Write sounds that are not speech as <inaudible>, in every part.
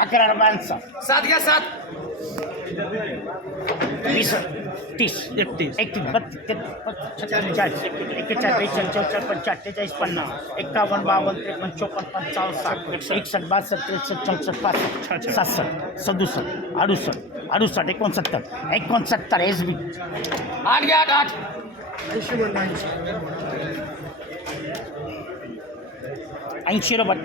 अकरा रुपयांचा सात घ्या सात. वीस तीस. एकतीस. एकतीस बत्तीस चाळीस. चौचाळीस पंचाळीस अठ्ठेचाळीस पन्नास. एक्कावन्न बावन्न त्रेपन्न चोपन्न पंचावन्न साठ एकसष्ट बासष्ट त्रेसष्ट चौसष्ट पासष्ट सहासष्ट सदुसष्ट अडुसष्ट अडुसष्ट एकोणसत्तर. एकोणसत्तर एस बी आठ घ्या आठ आठ. ऐंशी रुपये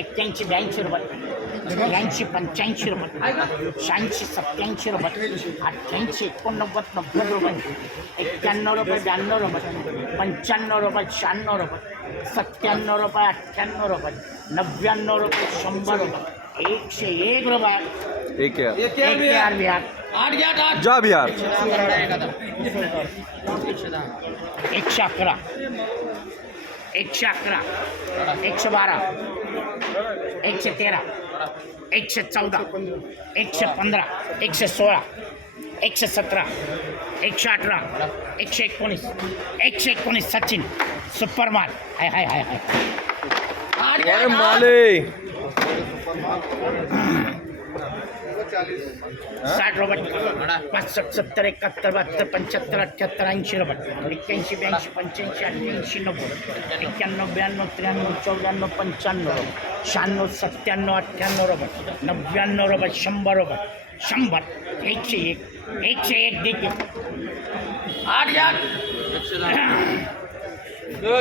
एक्क्याऐंशी ब्याऐंशी रुपये ब्याऐंशी पंच्याऐंशी रुपये शहाऐंशी सत्याऐंशी रुपये अठ्ठ्याऐंशी एकोणनव्वद नव्वद रुपये एक्क्याण्णव रुपये ब्याण्णव रुपये पंच्याण्णव रुपये शहाण्णव रुपये सत्त्याण्णव रुपये अठ्ठ्याण्णव रुपये नव्याण्णव रुपये शंभर रुपये एकशे एक रुपये एक है बिहार बिहार जा बिहार एकशे अकरा एकशे अकरा एकशे बारा एकशे तेरा एकशे चौदा एकशे पंधरा एकशे सोळा एकशे सतरा एकशे अठरा एकशे एकोणीस एकशे एकोणीस सचिन सुपर माल हाय हाय हाय। हाय. माले साठ रुपये पासष्ट सत्तर एकाहत्तर बहात्तर पंच्याहत्तर अठ्ठ्याहत्तर ऐंशी रुपये एक्क्याऐंशी ब्याऐंशी पंच्याऐंशी अठ्ठ्याऐंशी नव्वद. एक्क्याण्णव ब्याण्णव त्र्याण्णव चौऱ्याण्णव पंच्याण्णव रुपये शहाण्णव सत्त्याण्णव अठ्ठ्याण्णव रुपये नव्याण्णव रुपये शंभर रुपये शंभर एकशे एक. एकशे एक देखील आठ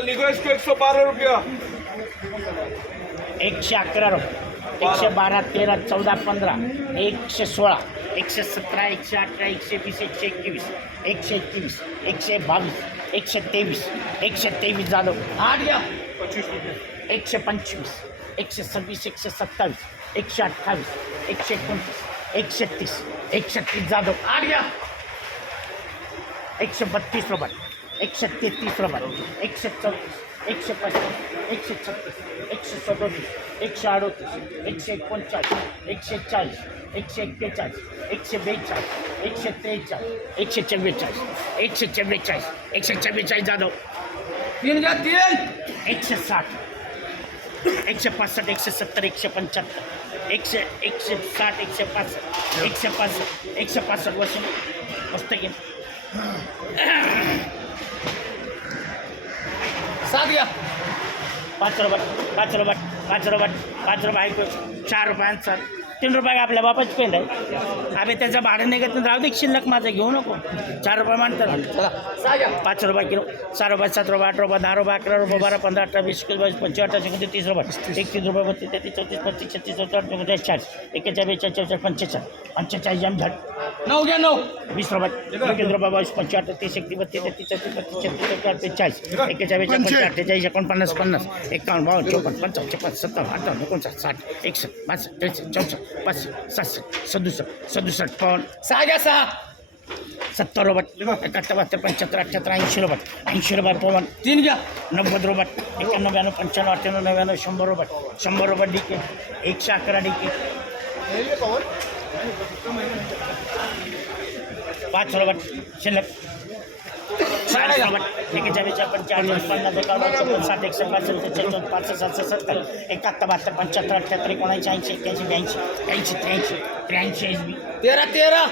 लिखो. एक सौ बारह रुपया. एकशे अकरा रुपये एकशे बारा तेरा चौदा पंधरा एकशे सोळा एकशे सतरा एकशे अठरा एकशे वीस एकशे एकवीस एकशे एकवीस एकशे बावीस एकशे तेवीस एकशे तेवीस जाधव. आठ घ्या. एकशे पंचवीस एकशे सव्वीस एकशे सत्तावीस एकशे अठ्ठावीस एकशे एकोणतीस एकशे तीस एकशे तीस जाधव. आठ घ्या. एकशे बत्तीस रुपये एकशे तेहतीस रुपये एकशे चौतीस एकशे एक सौ छत्तीस एकशे सदोतीस एकशे अडोतीस एकशे एकोणचाळीस सौ चाळीस एक सौ एकशे बेचाळीस एकशे त्रेचाळीस एकशे चव्वेचाळीस एकशे चव्वेचाळीस एकशे चव्वेचाळीस जाधव तीन घ्या तीन एक सौ साठ एक सौ पैंसठ एक सौ सत्तर एक सौ पचहत्तर एक पंच्याहत्तर एक सौ साठ एकशे पासष्ट एकशे पासष्ट एकशे पासष्ट वर्ष मस्त घे गया पाँच रुपये पाँच रुपये पाँच रुपये पाँच रुपये चार रुपयांचा तीन रुपये आपल्या बापाची पेंड आहे? आम्ही त्याचं भाडं निघत नाही. राहू दे शिल्लक माझं घेऊ नको. चार रुपये घ्या पाच रुपये किलो. सहा रुपये सात रुपये आठ रुपये दहा रुपये अकरा रुपये बारा पंधरा अठरा वीस एकवीस बावीस पंचवीस अठराशे एकोणतीस तीस रुपये. एकतीस रुपये बत्तीस तेहतीस चौतीस पस्तीस छत्तीस सत्तर एकोणचाळीस चाळीस. एक्केचाळीस बेचाळीस चौचाळीस पंचेचाळीस. पंचेचाळीस जम झाड. नऊ घ्या नऊ. वीस रुपये. एकवीस रुपये बावीस पंचवीस तीस एकतीस बत्तीस तेहतीस चौतीस पस्तीस छत्तीस सत्तर अठ्ठेचाळीस एक्केचाळीस बेचाळीस अठ्ठेचाळीस एकोणपन्नास पन्नास एकावन्न बावन्न चौपन्न पंचावन्न छप्पन्न सत्तावन्न अठ्ठावन्न एकोणसाठ साठ एकसष्ट बासष्ट त्रेसष्ट चौसष्ट. पासष्ट सहासष्ट सदुसष्ट सदुसष्ट पावन्न सहा घ्या सहा. सत्तर रुपये एकाहत्तर बहात्तर पंच्याहत्तर अठ्ठ्याहत्तर ऐंशी रुपये ऐंशी रुपये पवन. तीन घ्या. नव्वद रुपये एक्क्याण्णव ब्याण्णव पंच्याण्णव अठ्ठ्याण्णव नव्याण्णव शंभर रुपये शंभर रुपये डी के एकशे अकरा डी के पाच रुपये शिल्लक. चाळीस एकेचाळीस पंचाळीस पन्नास एकावन्न चौपन्न साठ एकशे पासष्ट त्रेचाळीस पाचशे सातशे सत्तर एकाहत्तर बहात्तर पंच्याहत्तर अठ्ठ्याहत्तर एकोणऐंशी ऐंशी एक्क्याऐंशी ब्याऐंशी त्र्याऐंशी त्र्याऐंशी त्र्याऐंशी तेरा तेरा.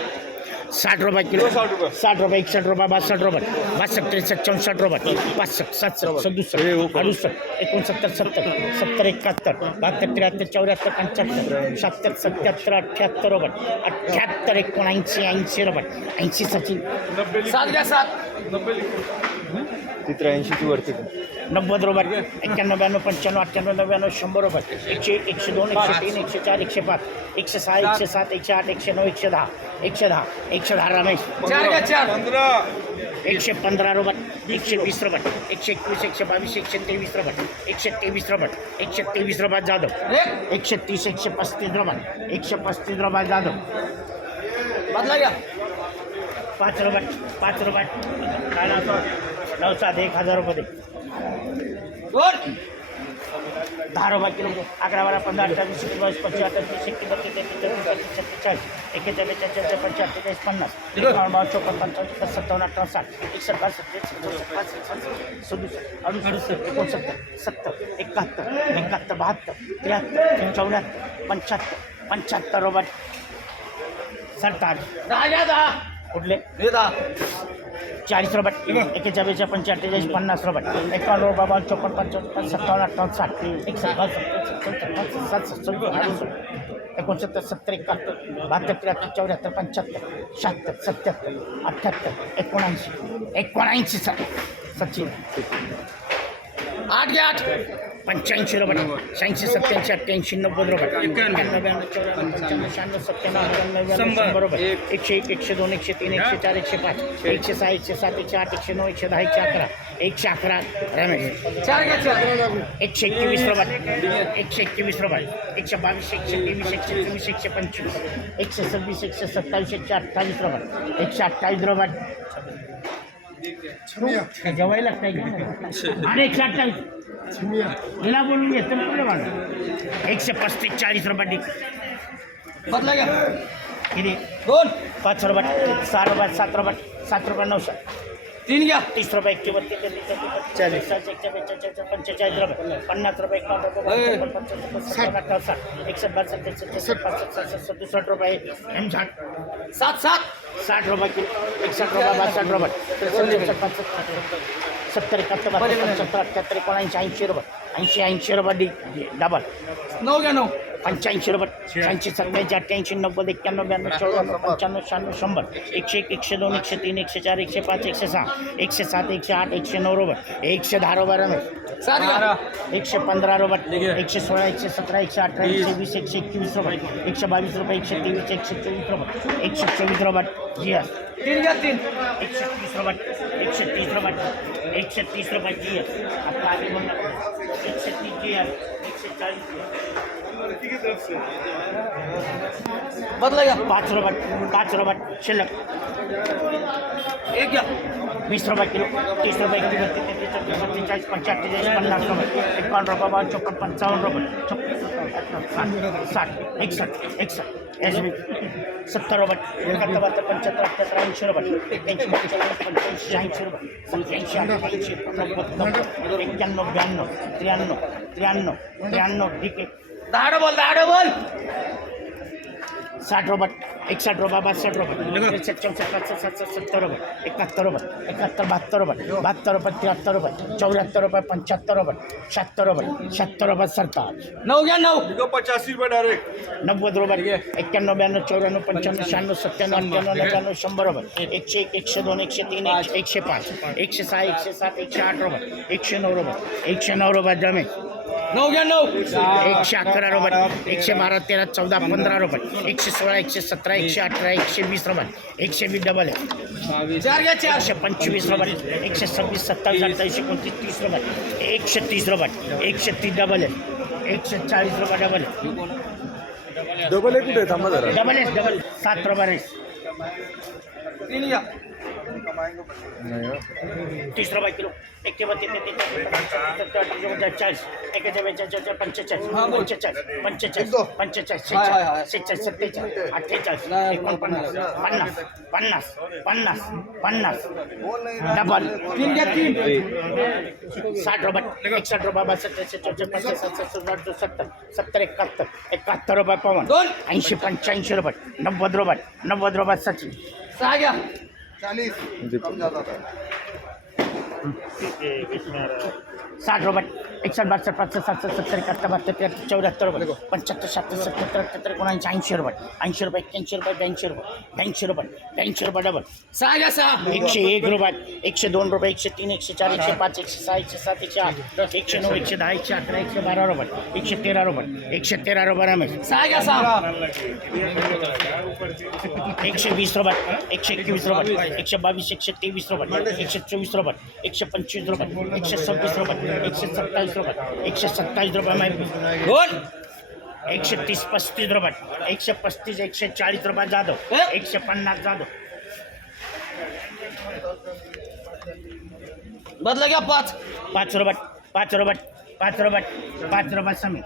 साठ रुपये किलो. साठ रुपये. एकसष्ट रुपये बासष्ट रुपये. बासष्ट त्रेसष्ट चौसष्ट रुपये. पासष्ट सातसष्ट सदुसष्ट अडुसष्ट एकोणसत्तर सत्तर सत्तर एकाहत्तर बहात्तर त्र्याहत्तर चौऱ्याहत्तर पंच्याहत्तर शहात्तर सत्याहत्तर अठ्ठ्याहत्तर रुपये. अठ्ठ्याहत्तर एकोणऐंशी ऐंशी रुपये. ऐंशी सचिन. सात घ्या सात. ती त्र्याऐंशीची वरती नव्वद रुपये एक्क्याण्णव ब्याण्णव पंच्याण्णव अठ्ठ्याण्णव नव्याण्णव शंभर रुपये. एकशे एकशे दोन एकशे तीन एकशे चार एकशे पाच एकशे सहा एकशे सात एकशे आठ एकशे नऊ एकशे दहा एकशे दहा एकशे दहा चार एकशे पंधरा रुपये एकशे वीस रुपये एकशे एकवीस एकशे बावीस एकशे तेवीस रुपये एकशे तेवीस रुपये एकशे तेवीस रुपये जाधव. एक. एकशे तीस एकशे पस्तीस रुपये एकशे पस्तीस रुपये जाधव. पाच रुपये पाच रुपये. काय नऊ सात एक हजार रुपये दहा रुपये किलो अकरा बारा पंधरा अठ्ठावीस वीस बावीस पंचवीस अठ्ठावीस एकतीस बत्तीस चौतीस पस्तीस छत्तीस चाळीस एकेचाळीस बेचाळीस पंचवीस अठ्ठेचाळीस पन्नास. एकावन्न बावन्न चौपन्न पंचावन्न सत्तावन्न अठ्ठावन्न साठ त्रेसष्ट चौसष्ट पासष्ट सदुसष्ट अडुसष्ट एकोणसत्तर सत्तर एकाहत्तर एकाहत्तर बहात्तर त्र्याहत्तर चौऱ्याहत्तर पंच्याहत्तर पंच्याहत्तर रुपये सरताज दहा कुठले हे चाळीस रुपये एकेचाळीस पंचे अठ्ठेचाळीस पन्नास रुपये एकावन्न रुपये बावन्न चौपन्न पंचावन्न सत्तावन्न अठ्ठावन्न साठ एकसष्ट बासष्ट सदुसष्ट सदुसष्ट अडुसष्ट एकोणसत्तर सत्तर एकाहत्तर बहात्तर त्र्याहत्तर चौऱ्याहत्तर पंच्याहत्तर शहात्तर सत्याहत्तर अठ्ठ्याहत्तर एकोणऐंशी एकोणऐंशी स सचिन आठ घ्या आठ पंच्याऐंशी रुपये शहाऐंशी सत्याऐंशी अठ्ठ्याऐंशी नव्वद रुपये पंच्याण्णव शहाण्णव सत्त्याण्णव रुपये एकशे एक एकशे दोन एकशे तीन एकशे चार एकशे पाच. एकशे सहा एकशे सात एकशे आठ एकशे नऊ एकशे दहा एकशे अकरा. एकशे अकरा रमेश एकशे एकवीस रुपये एकशे एकवीस रुपये एकशे बावीस एकशे तेवीस एकशे चोवीस एकशे पंचवीस. एकशे सव्वीस एकशे सत्तावीस एकशे अठ्ठावीस रुपये एकशे अठ्ठावीस रुपये जेवायला लागतंय का <laughs> आणि एकशे अठ्ठावीस हिला बोलून घेतो मला एकशे पस्तीस चाळीस रुपये बदला घ्या. किती? दोन. पाच रुपये सहा रुपये सात रुपये सात रुपये नऊशे. तीन घ्या तीस रुपये एकशे बत्तीस पंचेचाळीस रुपये पन्नास रुपये. पंचावन्न, पंचावन्न, सत्तावन्न, अठ्ठावन्न, साठ। एकशे बासष्ट एकशे त्रेसष्ट पासष्ट सहासष्ट सदुसष्ट रुपये एम सात सात। साठ रुपये किलो एकसष्ट रुपये बासष्ट रुपये त्रेसष्ट एकसष्ट पासष्ट सत्तर एकाहत्तर बहात्तर पंच्याहत्तर अठ्ठ्याहत्तर एकोणऐंशी ऐंशी रुपये ऐंशी ऐंशी रुपये डी डबल। नऊ घ्या नऊ पंच्याऐंशी रुपये ऐंशी सत्त्याऐंशी अठ्ठ्याऐंशी नव्वद एक्क्याण्णव ब्याण्णव चौऱ्याण्णव पंच्याण्णव शहाण्णव शंभर एकशे एक एकशे दोन एकशे तीन एकशे चार एकशे पाच एकशे सहा एकशे सात एकशे आठ एकशे नऊ रुपये एकशे दहा रुपये एकशे पंधरा रुपये एकशे सोळा एकशे सतरा एकशे अठरा एकशे वीस एकशे एकवीस रुपये एकशे बावीस रुपये एकशे तेवीस एकशे चोवीस रुपये एकशे चोवीस रुपये जी एस एकशे तीस रुपये एकशे तीस रुपये एकशे तीस रुपये जी एस आता आधी बोलणार एकशे तीस जी एस एकशे चाळीस बदला घ्या पाच रुपये पाच रुपये शिल्लक एक घ्या वीस रुपये किलो तीस रुपये किलो तेहतीस चौतीस सत्तेचाळीस पंच्याहत्तेचाळीस पन्नास रुपये रुपये बावन्न चोपन्न पंचावन्न रुपये छप्पन्न साठ साठ एकसष्ट एकसष्ट एस बी सत्तर रुपये एकाहत्तर बहात्तर पंच्याहत्तर अठ्ठ्याहत्तर ऐंशी रुपये सत्याऐंशी नव्वद नव्वद एक्क्याण्णव ब्याण्णव त्र्याण्णव त्र्याण्णव त्र्याण्णव ठीक आहे दहा डबल दहा डबल. साठ रुपये एकसष्ट रुपये बासष्ट सहासष्ट सत्तर रुपये एकाहत्तर रुपये एकाहत्तर बहात्तर रुपये बहात्तर रुपये त्र्याहत्तर रुपये चौऱ्याहत्तर रुपये पंच्याहत्तर रुपये शहात्तर रुपये शहात्तर रुपये सरताज नऊ घ्या नऊ. पचासी रुपये डायरेक्ट नव्वद रुपये एक्क्याण्णव ब्याण्णव चौऱ्याण्णव पंच्याण्णव शहाण्णव सत्त्याण्णव अठ्ठ्याण्णव नव्याण्णव शंभर रुपये एकशे एक एकशे दोन एकशे तीन एकशे पाच. एकशे सहा एकशे सात एकशे आठ रुपये एकशे नऊ रुपये एकशे नऊ रुपये जमे नऊ घ्या नऊ एकशे अकरा रुपये एकशे बारा तेरा चौदा पंधरा रुपये एकशे सोळा एकशे सतरा एकशे अठरा एकशे वीस रुपये एकशे वीस डबल आहे. चार घ्या चार. एकशे पंचवीस रुपये एकशे सव्वीस सत्तावीस अठ्ठावीस एकोणतीस तीस रुपये एकशे तीस रुपये एकशे तीस डबल आहे. एकशे चाळीस रुपये डबल आहे. डबल आहे कुठे? थांबा जरा. डबल आहे डबल सात तीन घ्या. तीस रुपये किलो एकशे बत्तीस तेहतीस चौतीस चाळीस एकाच्या बेचाळीस पंचेचाळीस हा, बोल. पंचेचाळीस पंचेचाळीस पंचेचाळीस हाय, हाय, हाय. शेहेचाळीस सत्तेचाळीस अठ्ठेचाळीस नाही, एकोणपन्नास पन्नास पन्नास पन्नास पन्नास डबल तीन घ्या तीन साठ रुपये रुपये बासष्ट सत्तर सत्तर सत्तर सत्तर एकाहत्तर एकाहत्तर रुपये पवन. ऐंशी पंच्याऐंशी रुपये नव्वद रुपये नव्वद रुपये सचिन सहा घ्या साठ रुपये एकसष्ट बासष्ट पासष्ट सहासष्ट सत्तर एकाहत्तर बहात्तर त्र्याहत्तर चौऱ्याहत्तर रुपये पंच्याहत्तर शहात्तर सत्तर अठ्ठ्याहत्तर एकोणऐंशी ऐंशी रुपये ऐंशी रुपये एक्क्याऐंशी रुपये ब्याऐंशी रुपये ब्याऐंशी रुपये ब्याऐंशी रुपये डबल सहा घ्या सहा एकशे एक रुपये एकशे दोन रुपये एकशे तीन एकशे चार एकशे पाच एकशे सहा एकशे सात एकशे आठ एकशे नऊ एकशे दहा एकशे अकरा एकशे बारा रुपये एकशे तेरा रुपये एकशे तेरा रुपये रमेश सहा घ्या सहा एकशे वीस रुपये एकशे एकवीस रुपये एकशे बावीस एकशे तेवीस रुपये एकशे चोवीस रुपये एकशे पंचवीस रुपये एकशे सव्वीस रुपये एकशे सत्तावीस रुपये एकशे सत्तावीस रुपये माहिती दोन एकशे तीस पस्तीस रुपये एकशे पस्तीस एकशे चाळीस रुपये जाधव? एकशे पन्नास जाधव बदला घ्या पाच? पाच रुपये पाच रुपये पाच रुपये पाच रुपये समी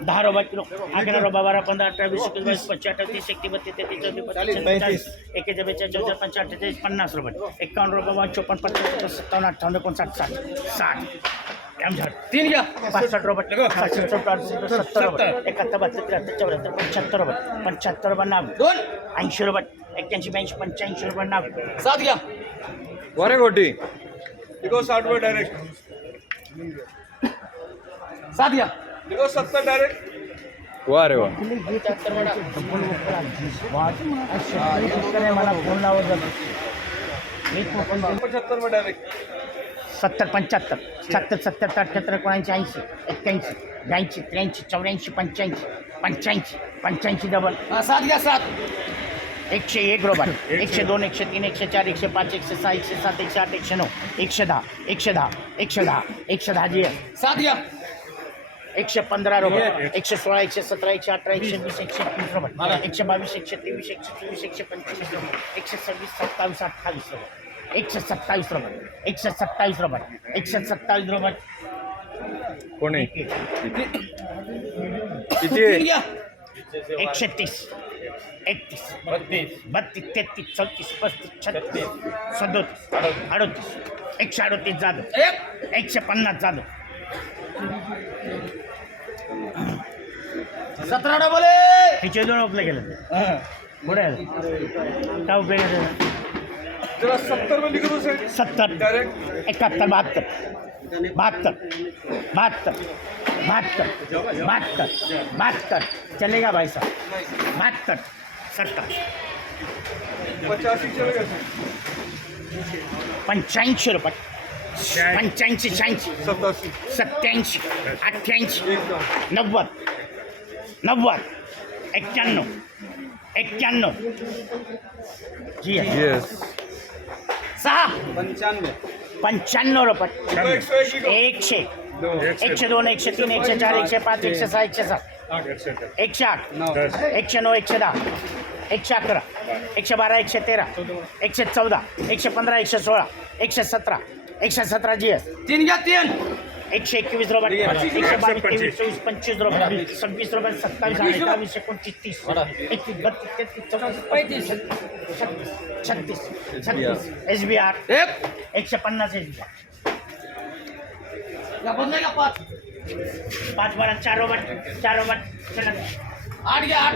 दहा रुपये किलो अकरा रुपये बारा पंधरा अठरा वीस एकवीस बावीस पंचवीस अठ्ठावीस तीस एकतीस तेहतीस चौतीस पस्तीस एकेचाळीस बेचाळीस चौदा पंचाळीस अठ्ठेचाळीस पन्नास रुपये एकावन्न रुपये बावन्न चोपन्न पन्नास सत्तावन्न अठ्ठावन्न एकोणसाठ साठ साठ एम झाड तीन घ्या पासष्ट रुपये सातशे चौदा सत्तर रुपये एकाहत्तर बहात्तर त्र्याहत्तर चौऱ्याहत्तर पंच्याहत्तर रुपये पंच्याहत्तर रुपये नाव दोन ऐंशी रुपये एक्क्याऐंशी ब्याऐंशी पंच्याऐंशी रुपये नाव सात घ्या वारे गोटी देखो साठ रुपये डायरेक्ट सात घ्या देखो सत्तर डायरेक्ट वा रे वा मला फ़ोन लावत जातो मी तो पण पचहत्तर रुपये डायरेक्ट सत्तर पंच्याहत्तर सत्तर सत्तर अठ्ठ्याहत्तर एकोणऐंशी ऐंशी एक्क्याऐंशी ब्याऐंशी त्र्याऐंशी चौऱ्याऐंशी पंच्याऐंशी पंच्याऐंशी पंच्याऐंशी डबल सात घ्या सात एकशे एक रुपये एकशे दोन एकशे तीन एकशे चार एकशे पाच एकशे सहा एकशे सात एकशे आठ एकशे नऊ एकशे दहा एकशे दहा एकशे दहा एकशे दहा जी सात घ्या एकशे पंधरा रुपये एकशे सोळा एकशे सतरा एकशे अठरा एकशे वीस एकशे एकवीस रुपये एकशे बावीस एकशे तेवीस एकशे चोवीस एकशे पंचवीस रुपये एकशे सव्वीस सत्तावीस अठ्ठावीस रुपये एकशे सत्तावीस रुपये एकशे सत्तावीस रुपये एकशे सत्तावीस रुपये कोण एकशे तीस. एकतीस. बत्तीस. तेहतीस चौतीस पस्तीस छत्तीस सदोतीस अडोतीस एकशे अडोतीस जाधव एक. एकशे पन्नास जाधव. सतरा डबल आहे. तिचे दोन गेले पुढे आले. काय उपयोग आहे जरा सत्तर तो सर। सत्तर। डायरेक्ट एकाहत्तर बहात्तर। बहत्तर। बहत्तर। बहत्तर। बहत्तर। बहत्तर। चलेगा भाई साहब। बहत्तर। सत्तर। पचासी चलेगा सर। पंच्याऐंशी रुपये पंच्याऐंशी शहाऐंशी सत्तासी। सत्याऐंशी अठ्ठ्याऐंशी नव्वद नव्वद. एक्क्याण्णव. एक्क्याण्णव. जी आहे. येस सहा. पंच्याण्णव. पंच्याण्णव रुपये. एकशे. एकशे दोन एकशे तीन एकशे चार एकशे पाच एकशे सहा एकशे सात. एकशे आठ. एकशे नऊ एकशे दहा. एकशे अकरा. एकशे बारा एकशे तेरा. एकशे चौदा. एकशे पंधरा एकशे सोळा. एकशे सतरा. एकशे सतरा जी एस. तीन घ्या तीन. एकशे एकवीस रुपये एकशे बावीस तेवीस चोवीस पंचवीस रुपये सव्वीस रुपये सत्तावीस अठ्ठावीस एकोणतीस तीस एकतीस बत्तीस तेहतीस चौतीस पैंतीस छत्तीस छत्तीस छत्तीस एस बी आर एक एकशे पन्नास एस बी आर या बंद पाच। पाच बारा चार ओव्हर चार ओव्हर आठ घ्या आठ।